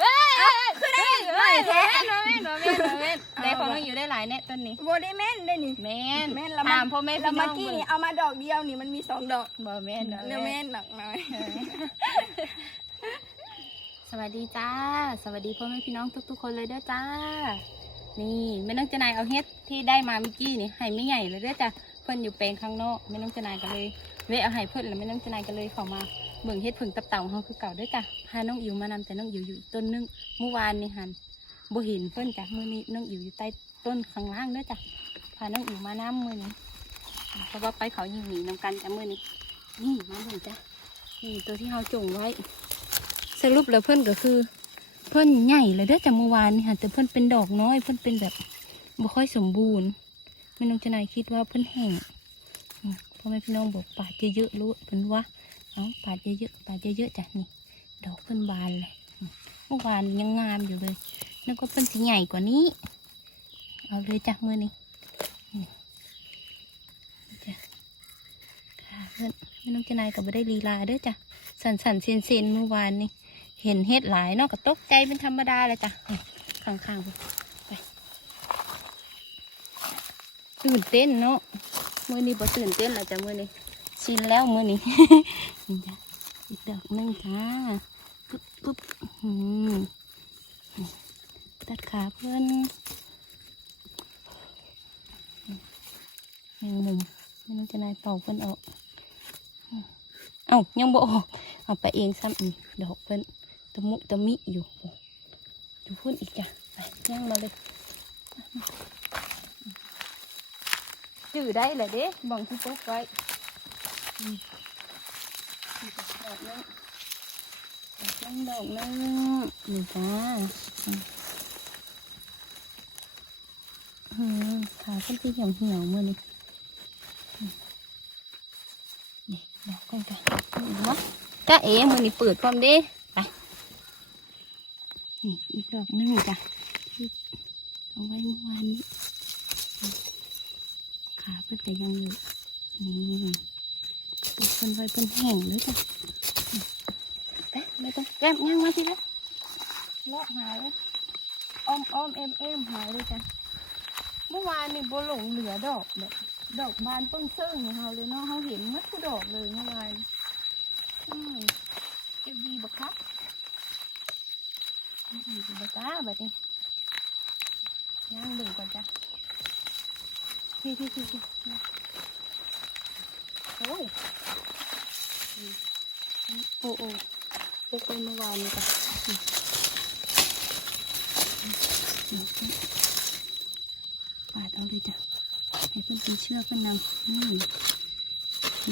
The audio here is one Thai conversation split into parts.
เฮ้ยคือได้เฮ้ยแท้โนเมนโนเมนโนเมนได้ของน้องอยู่ได้หลายเนี่ยต้นนี้โบได้แม่นได้นี่แม่นแม่นแล้วตามพ่อแม่แล้พี่วน้เมื่อองกี้เบิ่งนี่เอามาดอกเดียวนี่มันมีสองดอกบ่แม่นเนื้อแม่นหนักหน่อยสวัสดีจ้า สวัสดีพ่อแม่พี่น้องทุกๆคนเลยเด้อจ้า นี่แม่น้องเจนายเอาเฮ็ดที่ได้มาเมื่อกี้นี่ให้ไม่ใหญ่เลยเด้อจ้ะเพิ่นอยู่แปลงข้างนอกแม่น้องเจนายก็เลยเวะเอาให้เพิ่นแล้วแม่น้องเจนายก็เลยเข้ามา เบิ่งเฮ็ดผึ่งตับเต่าเฮาคือเก่าด้อจ้ะพาน้องอิ๋วมานำแต่น้องอิ๋วอยู่ต้นนึงเมื่อวานนี่หันบ่เห็นเพิ่นจ้ะมื้อนี้น้องอิ๋วอยู่ใต้ต้นข้างล่างด้อจ้ะพาน้องอิ๋วมาน้ำมื้อนี้เพราะว่าไปเขายิงหนีนํกันจ้ะมื้อนี้นี่มาเบิ่งจ้ะนี่ตัวที่เฮาจงไว้สรุปแล้วเพิ่นก็คือ เพิ่นใหญ่เลยเด้อจากเมื่อวานนี่ค่ะแต่เพิ่นเป็นดอกน้อย เพิ่นเป็นแบบบ่ค่อยสมบูรณ์แม่น้องจนายคิดว่าเพิ่นแห้งพ่อแม่พี่น้องบอกป่าเยอะๆรู้เพิ่นว่า เอาปาดเยอะๆปาดเยอะๆจ้ะนี่ ดอกเพิ่นบานเลยเมื่อวานยังงามอยู่เลยนึกว่าเพิ่นสิใหญ่กว่านี้ เอาเลยจ้ะมือนี้นี่จ้ะค่ะเพิ่นแม่น้องเจนายก็บ่ได้ลีลาเด้อจ้ะสันสั่นๆเซนเซนๆเมื่อวานนี่เห็นเห็ดหลายเนาะก็ตกใจเป็นธรรมดาเลยจ้ะข้างๆไปตื่นเต้นเนาะมือนี้บ่ตื่นเต้นแล้วจ้ะมือนี้ ชินแล้วมือนี้นี่จ้ะอีกดอกนึงจ้าปุ๊บปุ๊บอืมตัดขาเพื่อนแมงมุมไม่ต้จะนายเป่าเพื่อนออกเอ้ายังบ่ออกเอาไปเองซ้ำอีกดอกเพื่อนตะมุตะมิอยู่ดูพุ่นอีกจ้ะไปย่างมาเลยจื้อได้เลยเด้บังที่โต๊ะไว้ ดอกนึงดอกนึงดอกนึงนี่จ้าขาขึ้นที่เหี่ยวเหี่ยวมือนี้อืมนี่ดอกกันจ้ะนี่วะจ้าเอ๋มือนี่เปิดพร้อมเด้นี่อีกดอกหนึงจ้ะที่เอาไว้เมื่อวานนี้ขาเพิ่นก็ยังอยู่นี่ พิ่นไว้เพิ่นแห้งเลยจ้ะไปไม่ต้องแก้มย่างมาสิละเลาะหาเลยอ้อมอ้อมเอ็มเอ็มหาเลยจ้ะเมื่อวานนี่โบหลงเหลือดอกแบบดอกบานเพิ่งเซิ่งของเราเลยเนาะเขาเห็นมัดทุกดอกเลยเมื่อวานอืมเก็บดีบักครับอีกบ่จ้าบัดนี้ย่างดึงก่อนจ้ะพี่พี่พี่พี่โอ้ย โอ้โอ้พวกเป็นเมื่อวานนี้จ้ะอืมอืมอืมอืมปาดเอาเลยจ้ะ ให้เพื่อนเป็นเชือกเพื่อนนำนี่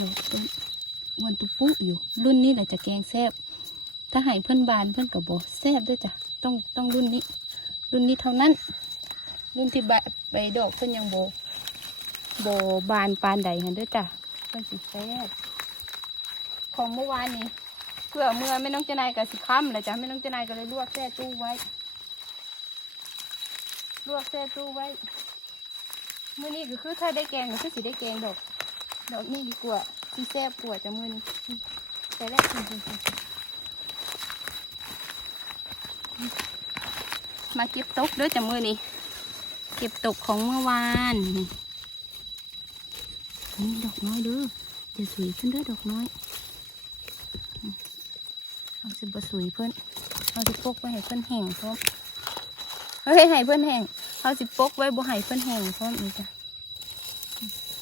ดอกต้นวันตุปุ๊อยู่ รุ่นนี้แหละจะแกงแซบถ้าให้เพื่อนบานเพื่อนกับโบแซบด้วยจ้ะ ต้องต้องรุ่นนี้ รุ่นนี้เท่านั้น รุ่นที่ใบใบดอกเพื่อนยังโบโบบานปานใดเห็นด้วยจ้ะเพื่อนสิแซบ ของเมื่อวานนี้เพื่อเมื่อไม่น้องเจนายกับสิค้ำเลยจ้ะไม่น้องเจนายก็เลยลวกแช่ตู้ไว้ ลวกแช่ตู้ไว้มื่อนี้ก็คือถ้าได้แกงก็คือสิได้แกงดอก ดอกนี่ดีกว่าที่แซ่บกว่าจ้ะมื่อนี้แต่แรกจริงๆมาเก็บตกด้อจ้ะมือนี้เก็บตกของเมื่อวานนี่นี่ดอกน้อยเด้อจะสวยขึ้นด้อดอกน้อย สิบสวยเพิ่นเอาสิปกไว้ให้เพิ่นแห้งพร้อมเฮ้ยให้เพิ่นแห้งเอาสิปกไว้บ่ให้เพิ่นแห้งพร้อมอีกจ้ะ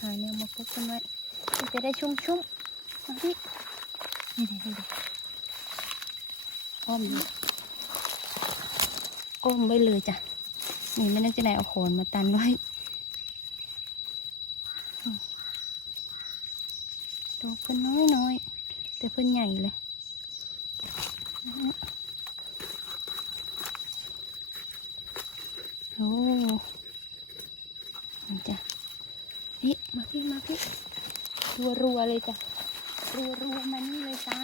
หาแนวมาปกเพิ่นไว้มันจะได้ชุ่มๆมาพี่นี่เด็นี่เด็อ้อมอยู่ก้มไว้เลยจ้ะนี่ไม่น่าจะไหนเอาโขนมาตันไว้อืมดอกเพิ่นน้อยน้อยๆแต่เพิ่นใหญ่เลย โอ้นี่จ้ะนี่มาพี่มาพี่รัวรัวเลยจ้ะรัวรัวมานี่เลยจ้า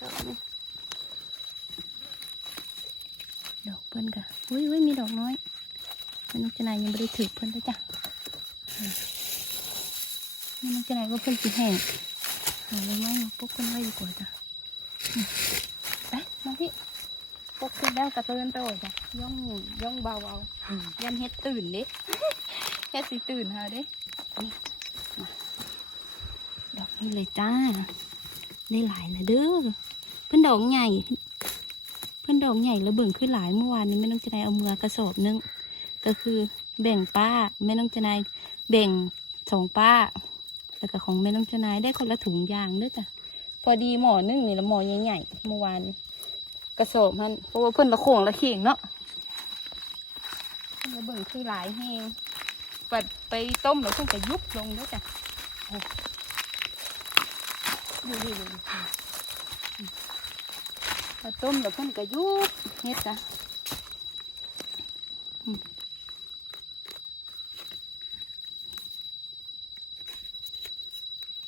ดอกนี้ดอกเพิ่นกะอุ้ยอุ้ยมีดอกน้อยแม่นกเจนายยังไม่ได้ถือเพิ่นเลยจ้ะมแม่นกเจนายก็เพิ่นสีแห้ง หาเลยไหมปลุกขึ้นไว้ดีกว่าจ้ะอืมไปมาพี่ปลุกขึ้นแล้วกระเตือนโตจ้ะย่องย่องเบาเอายันเฮ็ดตื่นเด้เฮ็ดสิตื่นหาเด้นี่มาดอกนี้เลยจ้า ได้หลายแล้วเด้อเพิ่นดอกใหญ่ เพิ่นดอกใหญ่แล้วเบิ่งขึ้นหลายเมื่อวานนี้แม่น้องจะนายเอามือกระสอบนึงก็คือแบ่งป้าแม่น้องจะนายแบ่งสองป้า แล้วก็ของแม่น้องจะนายได้คนละถุงยางเด้วยจ้ะพอดีหมอนึ่งนี่ละหมอใหญ่ๆเมื่อวานกระสอบมันเพราะว่าเพิ่อนละโขงละเข่งเนาะเพิ่นเบิ่งคือหลายแฮงปัดไปต้มแล้วเพิ่นก็ยุบลงเด้วยจ้ะดูดูดูต้มแล้วเพิ่นก็ยุบเฮ็ดจ้ะอืม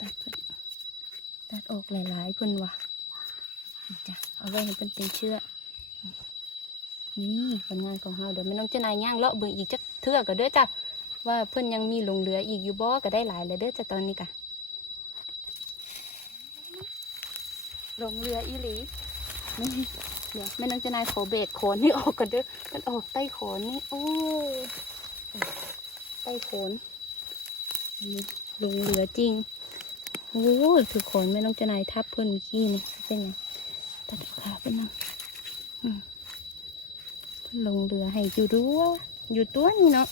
ตัดเพิ่น ตัดออกหลายๆเพิ่นว่ะนี่จ้ะเอาไว้ให้เพิ่นเป็นเชื้อนี่ผลงานของเราเดี๋ยวแม่น้องเจ้านายย่างเลาะเบิ่งอีกจักเทื่อก็เด้อจ้ะว่าเพิ่นยังมีหลงเหลืออีกอยู่บ่ก็ได้หลายแล้วเด้อจ้ะตอนนี้กะหลงเหลืออีหลีนี่เดี๋ยวแม่น้องเจะนายขอเบรกโขนนี่ออกกันเด้อมันออกใต้โขนนี่โอ้ยใต้โขนอันนี้ลงเหลือจริง โอ้ยถือขนแม่น้องเจะนายทับเพื่อนเมื่อกี้นี่เป็นไงตัดขาเป็นนังอืมลงเรือให้อยู่ด้วยอยู่ตัวนี่เนาะ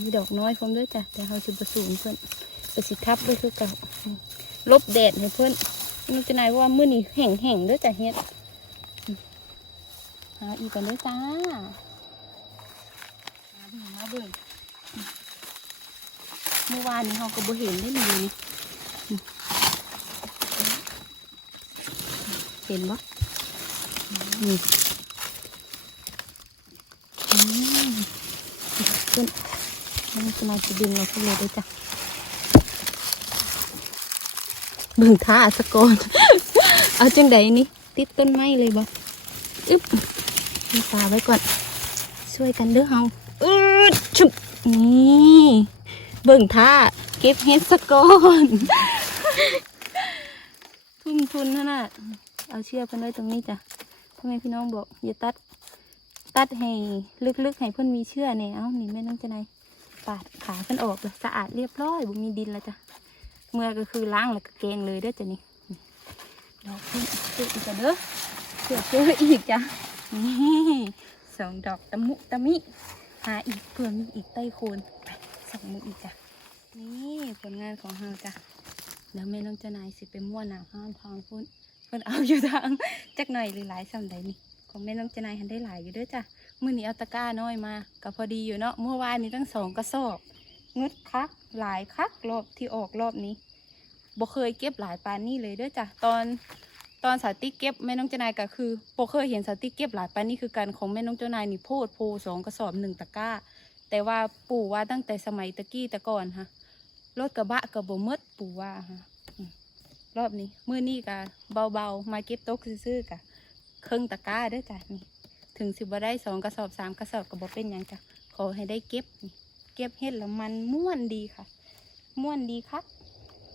มีดอกน้อยพร้อมด้วยจ้ะแต่เราจะประสูงเพื่อนไปสิทับด้วยคือเก่าลบแดดให้เพื่อนมันจะนายว่ามื้อนี้แห่งแห่งๆด้วยจ้ะเฮ็ดหาอีกกันด้วยจ้าหาเบิ่งมาเบิ่งเมื่อวานนี้เราก็บ่เห็นได้เลยนี่ เห็นบ่นี่อืมขึ้นมันจะมาจะดึงเราขึ้นเลยด้วยจ้ะเบิ่งท่าสะกอนเอาจังใดนี่ ติดต้นไม้เลยบ่อึ๊บมีปลาไว้ก่อน ช่วยกันเด้อเฮาอืดชุบนี่เบิ่งท่าเก็บเห็ดสะกอน ทุ่มทุนขนาดเอาเชือกเพิ่นไว้ตรงนี้จ้ะพ่อแม่พี่น้องบอกอย่าตัด ตัดให้ลึกๆให้เพิ่นมีเชือกเนี่ยเอ้านี่แม่น้องจะไหนปาดขาเพิ่นออกเลยสะอาดเรียบร้อยบ่มีดินแล้วจ้ะเมื่อก็คือล้างแล้วก็แกงเลยเด้อจ้ะนี่ดอกขึ้นเจออีกจ้ะเด้อเจอเจออีกจ้ะนี่สองดอกตะมุตะมิหาอีกเพื่อมีอีกใต้โคนไปสองมืออีกจ้ะนี่ผลงานของเราจ้ะ เดี๋ยวแม่น้องเจ้านายสิไปม่วนหนาห้ามทางพุ่นเพิ่นเอาอยู่ทางจักหน่อยหรือหลายสำใดนี่ของแม่น้องเจ้านายหันได้หลายอยู่ด้อจ้ะมื้อนี้เอาตะกร้าน้อยมาก็พอดีอยู่เนาะเมื่อวานนี้ตั้งสองกระสอบงึดคักหลายคักรอบที่ออกรอบนี้บ่เคยเก็บหลายปานนี้เลยด้อจ้ะตอนตอนสาติเก็บแม่น้องเจ้านายก็คือบ่เคยเห็นสาติเก็บหลายปานนี้คือกันของแม่น้องเจ้านายนี่โพดโพสองกระสอบหนึ่งตะกร้า แต่ว่าปู่ว่าตั้งแต่สมัยตะกี้ตะก่อนฮะ รถกระบะกับบ่หมดปู่ว่าฮะรอบนี้มือนี้ก็เบาๆ มาเก็บตกซื่อๆกะเครึ่องตะกร้าด้อจ้ะนี่ ถึงสิบได้สองกระสอบสามกระสอบก็บ่เป็นหยังจ้ะขอให้ได้เก็บนี่เก็บเห็ดแล้วมันม่วนดีค่ะ ม่วนดีครับ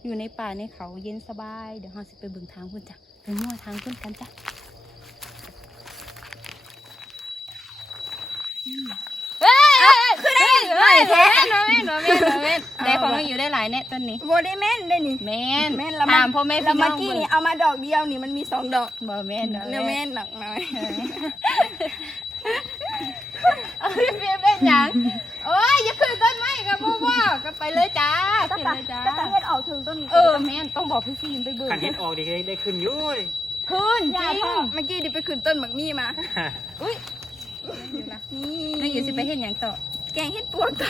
อยู่ในป่าในเขาเย็นสบาย เดี๋ยวเราสิไปเบิ่งทางพุ่นจ้ะไปมั่วทางพุ่นกันจ้ะคือ ได้ไม่น้อยน้อยน้อยได้ของเราอยู่ได้หลายแน่ต้นนี้โบได้แม่นได้นี่แม่นแม่นละถามพ่อแม่แล้วเมื่อองกี้นี่เอามาดอกเดียวนี่มันมีสองดอกบ่แม่นเนื้อแม่นหนักหน่อยเอ้ยเพียเป็นหยังโอ้ยอย่าขึ้นต้นไม้กับพ่อพ่อก็ไปเลยจ้าก็ขึ้นเลยจ้าก็ตัดเฮ็ดออกถึงต้นเออแม่นต้องบอกพี่ฟิล์มไปเบิ่งขันเห็ดออกดีได้ขึ้นอยุ่ยขึ้นจริงเมื่อกี้ดิไปขึ้นต้นหมักมี่มาอุ้ยนี่ไม่อยู่สิไปเห็นอย่างต่อ แกงเฮ็ดปวกต่อ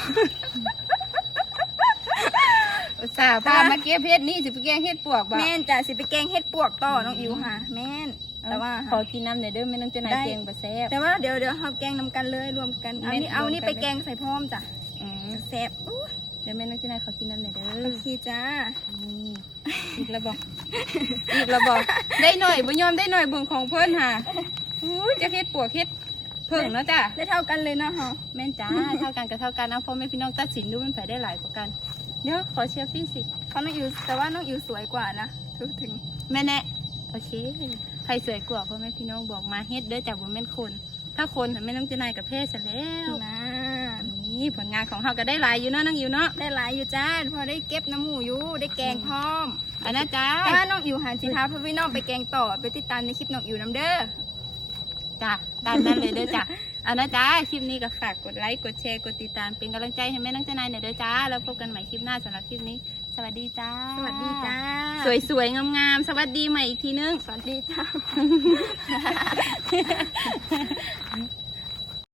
อุตส่าห์พามาเก็บเพชรนี่สิไปแกงเฮ็ดปวกบ่แม่นจ้ะสิไปแกงเฮ็ดปวกต่อน้องอิ๋วค่ะ แม่นแต่ว่าขอกินน้ำหน่อยเด้อไม่ต้องจะนายได้เกงบ่แซ่บ แต่ว่าเดี๋ยวเดี๋ยวเฮาแกงนำกันเลยรวมกันเอาแม่นนี่เอารวมกันนี่ไปแกงใส่พร้อมจ้ะอืมแซ่บอู้เดี๋ยวแม่น้องจะนายขอกินน้ำหน่อยเด้โออเคจ้านี่อีกแล้วบ่อีกแล้วบ่ได้หน่อยบ่ยอมได้หน่อยเบิ่งของเพิ่นค่ะอุ้ยจะเฮ็ดปวกเฮ็ด เพิ่งเนาะจ้ะได้เท่ากันเลยเนาะเฮาแม่นจ้าเท่ากันก็เท่ากันนะพ่อแม่พี่น้องตัดสินดูมันไผได้หลายกว่ากันเดี๋ยวขอเชียร์ฟี่สิเขาน้องอิ๋วแต่ว่าน้องอิ๋วสวยกว่านะพูดถึงแม่แน่โอเคใครสวยกว่าพ่อแม่พี่น้องบอกมาเฮ็ดเด้อจากบ่แม่นคน ถ้าคนแม่น้องจะนายกับเพศซะแล้วนะนี่ผลงานของเฮาก็ได้หลายอยู่เนาะน้องอิวเนาะได้หลายอยู่จ้าพอได้เก็บน้ำหมูอยู่ได้แกงพร้อมอันนั้นจ้าแต่ว่าน้องอิวหันสิพาพ่อพี่น้องไปแกงต่อไปติดตามในคลิปน้องอิวน้ำเด้อ จ้าตามนั้นเลยเด้อจ้าอันนั้นจ้าคลิปนี้ก็ฝากกดไลค์กดแชร์กดติดตามเป็นกำลังใจให้แม่น้องจะนายหน่อยเด้อจ้าแล้วพบกันใหม่คลิปหน้าสำหรับคลิปนี้ สวัสดีจ้าสวัสดีจ้า สวยๆงามๆสวัสดีใหม่อีกทีนึง สวัสดีจ้า